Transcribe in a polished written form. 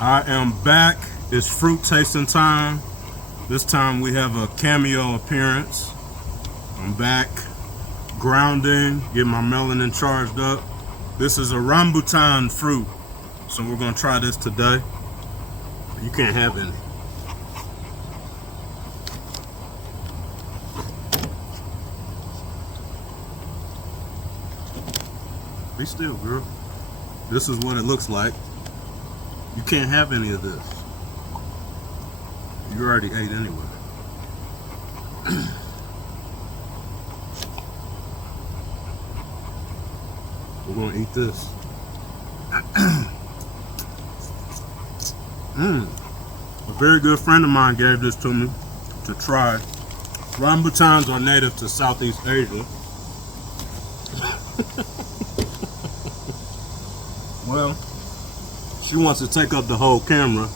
I am back. It's fruit tasting time. This time we have a cameo appearance. I'm back, grounding, get my melanin charged up. This is a rambutan fruit, so we're gonna try this today. You can't have any. Be still, girl. This is what it looks like. You can't have any of this. You already ate anyway. We're gonna eat this. A very good friend of mine gave this to me to try. Rambutans are native to Southeast Asia. Well, she wants to take up the whole camera.